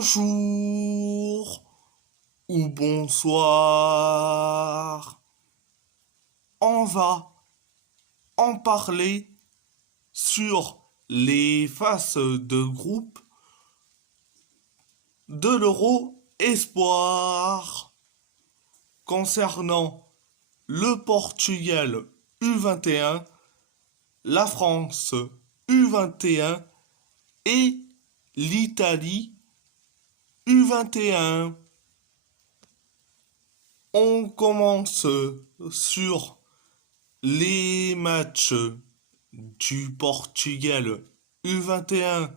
Bonjour ou bonsoir. On va en parler sur les phases de groupe de l'Euro Espoir concernant le Portugal U21, la France U21 et l'Italie U21. On commence sur les matchs du Portugal U21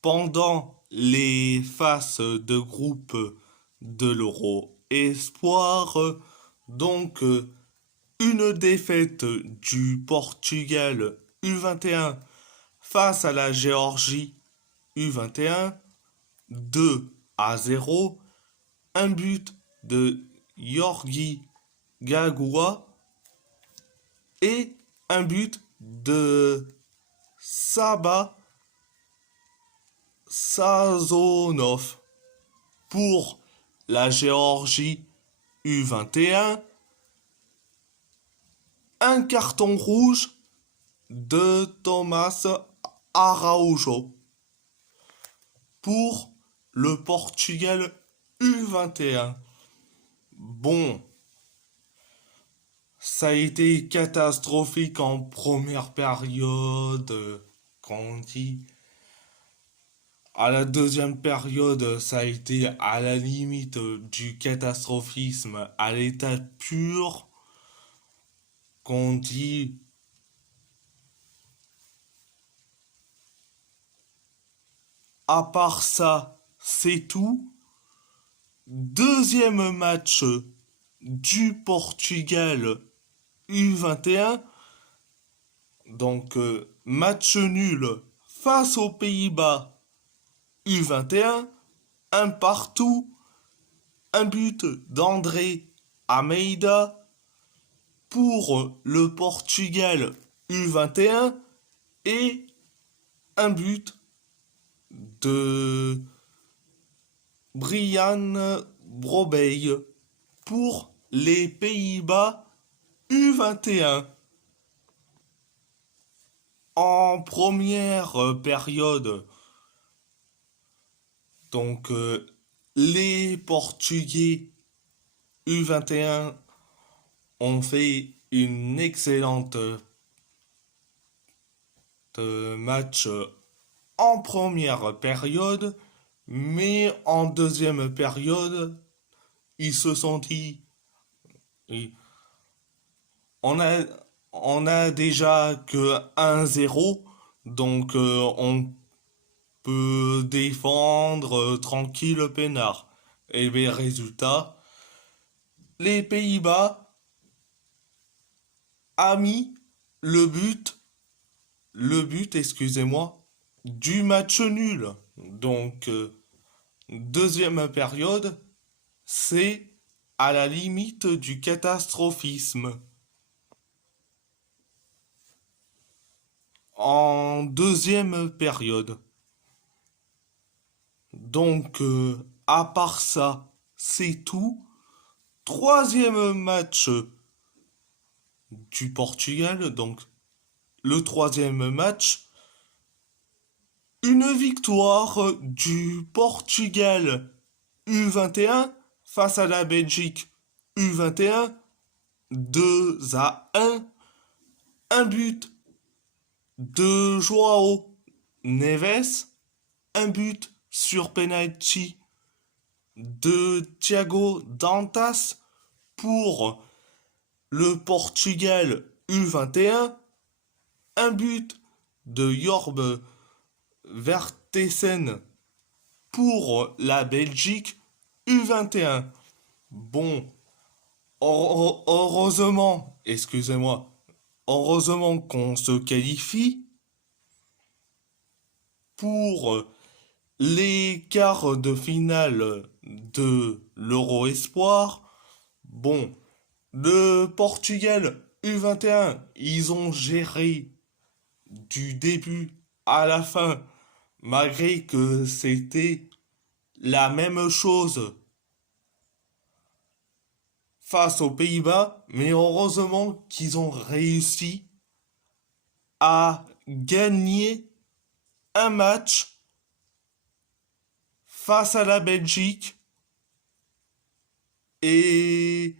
pendant les phases de groupe de l'Euro Espoir. Donc, une défaite du Portugal U21 face à la Géorgie U21, 2-0, un but de Yorgi Gagua et un but de Saba Sazonov pour la Géorgie U21. Un carton rouge de Thomas Araujo pour le Portugal U21. Bon, ça a été catastrophique en première période, quand on dit. À la deuxième période, ça a été à la limite du catastrophisme à l'état pur, qu'on dit. À part ça, c'est tout. Deuxième match du Portugal U21. Donc, match nul face aux Pays-Bas U21. Un partout. Un but d'André Almeida pour le Portugal U21 et un but de Brian Brobey pour les Pays-Bas U21. En première période, donc les Portugais U21 ont fait une excellente match en première période, mais en deuxième période, ils se sont dit, on a, on a déjà que 1-0, donc on peut défendre tranquille peinard. Et bien, résultat, les Pays-Bas a mis excusez-moi, du match nul. Donc, deuxième période, c'est à la limite du catastrophisme. En deuxième période. Donc, à part ça, c'est tout. Troisième match du Portugal, donc le troisième match. Une victoire du Portugal U21 face à la Belgique U21, 2-1. Un but de Joao Neves, un but sur penalty de Thiago Dantas pour le Portugal U21, un but de Jorb Vertessen pour la Belgique U21. Bon, heureusement, excusez-moi, heureusement qu'on se qualifie pour les quarts de finale de l'Euro Espoir. Bon, le Portugal U21, ils ont géré du début à la fin, malgré que c'était la même chose face aux Pays-Bas, mais heureusement qu'ils ont réussi à gagner un match face à la Belgique et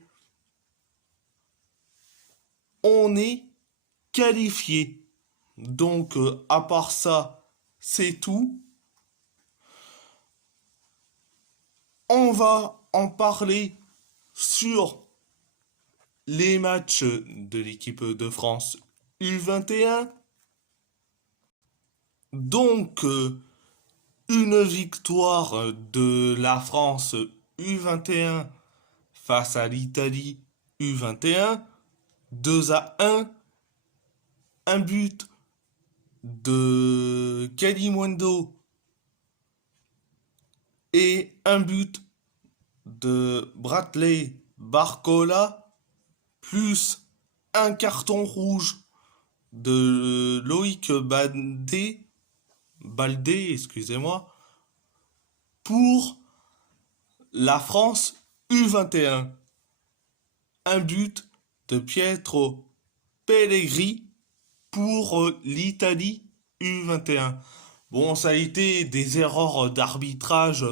on est qualifié. Donc, à part ça, c'est tout. On va en parler sur les matchs de l'équipe de France U21. Donc, une victoire de la France U21 face à l'Italie U21, 2-1, un but de Kalimundo et un but de Bradley Barcola, plus un carton rouge de Loïc Baldé, excusez-moi, pour la France U21. Un but de Pietro Pellegrini pour l'Italie U21. Bon, ça a été des erreurs d'arbitrage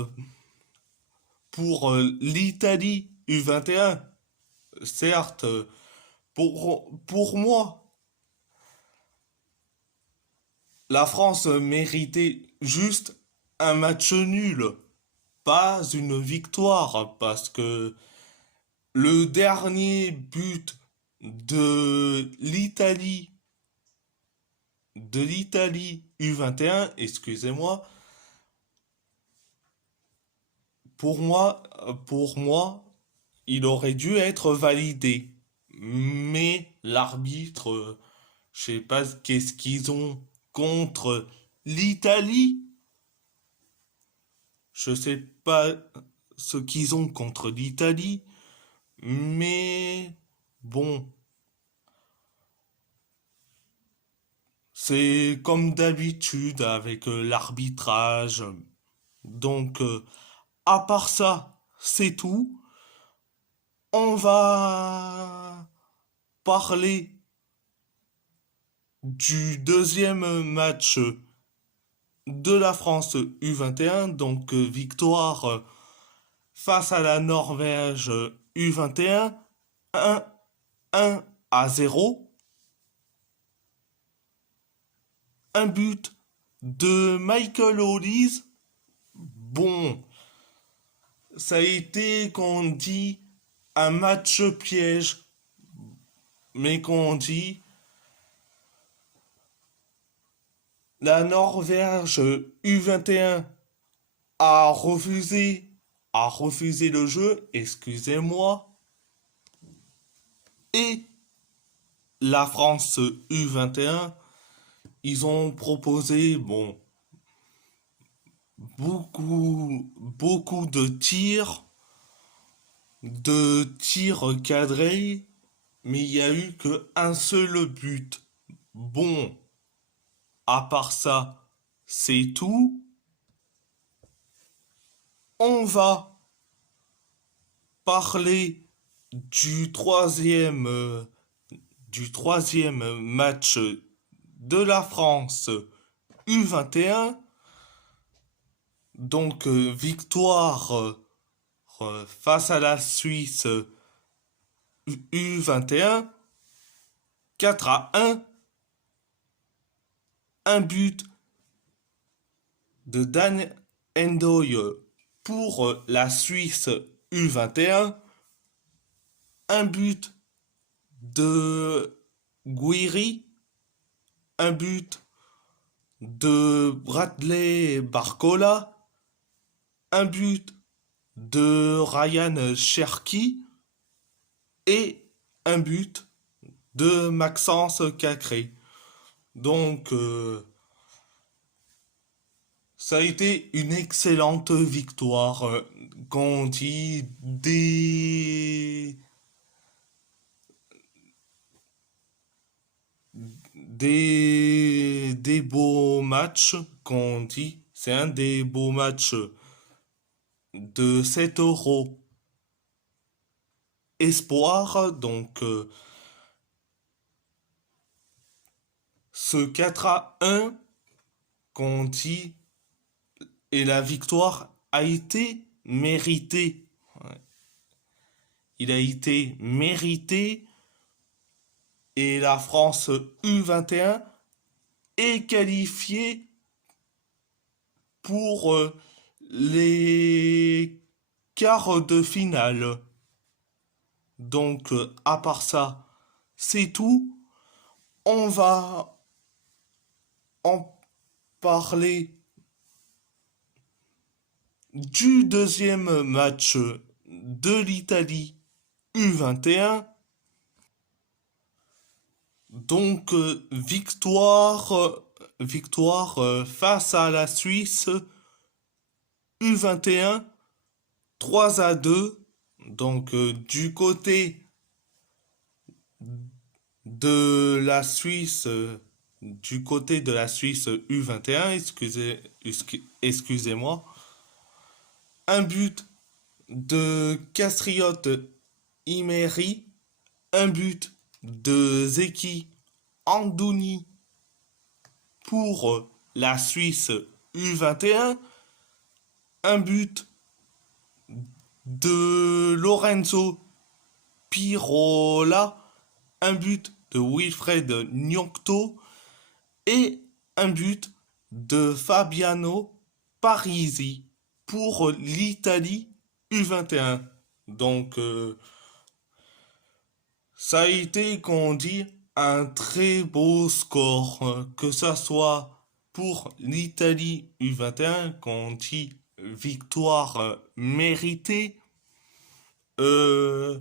pour l'Italie U21. Certes, pour moi, la France méritait juste un match nul, pas une victoire, parce que le dernier but de l'Italie U21, excusez-moi, pour moi, il aurait dû être validé. Mais l'arbitre, je sais pas qu'est-ce qu'ils ont contre l'Italie. Je sais pas ce qu'ils ont contre l'Italie. Mais bon, c'est comme d'habitude avec l'arbitrage. Donc, à part ça, c'est tout. On va parler du deuxième match de la France U21, donc victoire face à la Norvège U21, 1-0, un but de Michael Olise. Bon, ça a été, qu'on dit, un match piège, mais qu'on dit, la Norvège U21 a refusé, a refusé le jeu, excusez-moi, et la France U21, ils ont proposé, bon, beaucoup de tirs cadrés, mais il y a eu qu'un seul but. Bon, à part ça, c'est tout. On va parler du troisième match de la France U21. Donc, victoire face à la Suisse U21, 4-1, un but de Dan Endoy pour la Suisse U21, un but de Guiri, un but de Bradley Barcola, un but de Ryan Cherki et un but de Maxence Cacré. Donc, ça a été une excellente victoire. Quand on dit des beaux matchs, quand on dit, c'est un des beaux matchs de 7 euros espoir. Donc, ce 4-1 qu'on dit et la victoire a été méritée. Ouais. Il a été mérité et la France U21 est qualifiée pour les quarts de finale. Donc, à part ça, c'est tout. On va en parler du deuxième match de l'Italie U21. Donc, victoire face à la Suisse U21, 3-2. Donc, de la Suisse, du côté de la Suisse U21, excusez-moi, un but de Castriote Imeri, un but de Zeki Andouni pour la Suisse U21, un but de Lorenzo Pirola, un but de Wilfred Gnocto et un but de Fabiano Parisi pour l'Italie U21. Donc, ça a été, qu'on dit, un très beau score, que ça soit pour l'Italie U21, qu'on dit victoire méritée. Euh,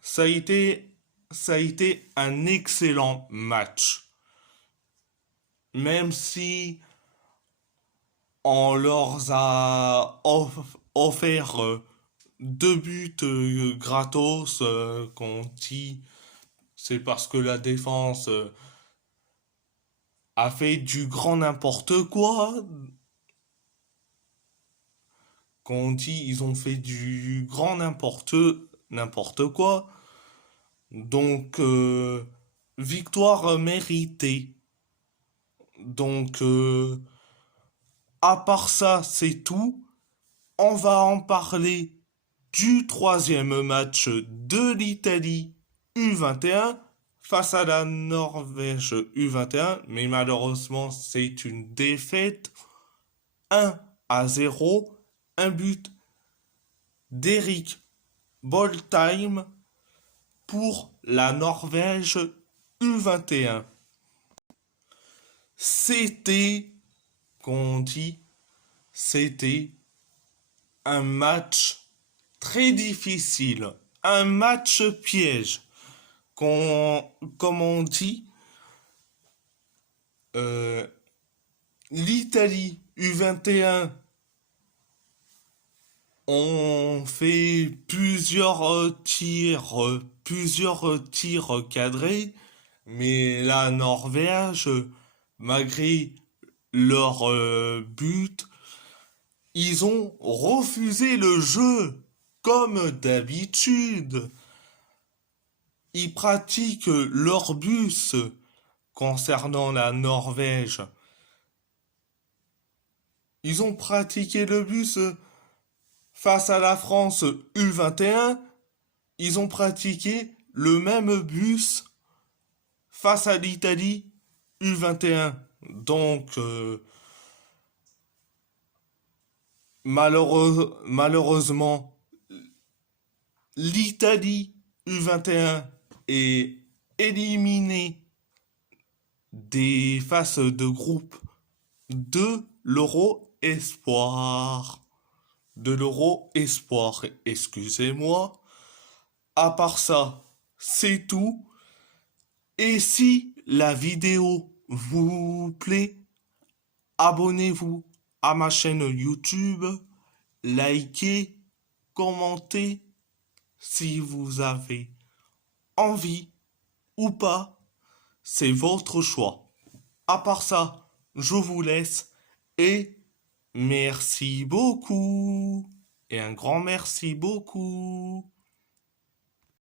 ça a été, ça a été un excellent match, même si on leur a offert deux buts gratos, qu'on dit c'est parce que la défense a fait du grand n'importe quoi, qu'on dit ils ont fait du grand n'importe quoi. Donc, victoire méritée. Donc, à part ça, c'est tout. On va en parler du troisième match de l'Italie U21 face à la Norvège U21, mais malheureusement c'est une défaite 1-0, un but d'Eric Boltheim pour la Norvège U21. C'était, qu'on dit, c'était un match très difficile, un match piège, comme on dit, euh, l'Italie U21 ont fait plusieurs tirs cadrés, mais la Norvège, malgré leur but, ils ont refusé le jeu, comme d'habitude. Ils pratiquent leur bus concernant la Norvège. Ils ont pratiqué le bus face à la France U21. Ils ont pratiqué le même bus face à l'Italie U21. Donc, malheureusement, l'Italie U21 est éliminée des phases de groupe de l'Euro Espoir. De l'Euro Espoir, excusez-moi. À part ça, c'est tout. Et si la vidéo vous plaît, abonnez-vous à ma chaîne YouTube, likez, commentez si vous avez envie ou pas, c'est votre choix. À part ça, je vous laisse et Merci beaucoup. Et un grand merci beaucoup.